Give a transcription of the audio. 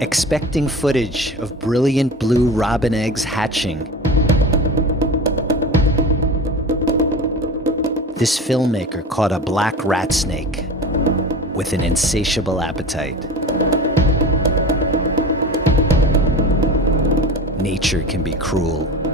expecting footage of brilliant blue robin eggs hatching. This filmmaker caught a black rat snake with an insatiable appetite. Nature can be cruel.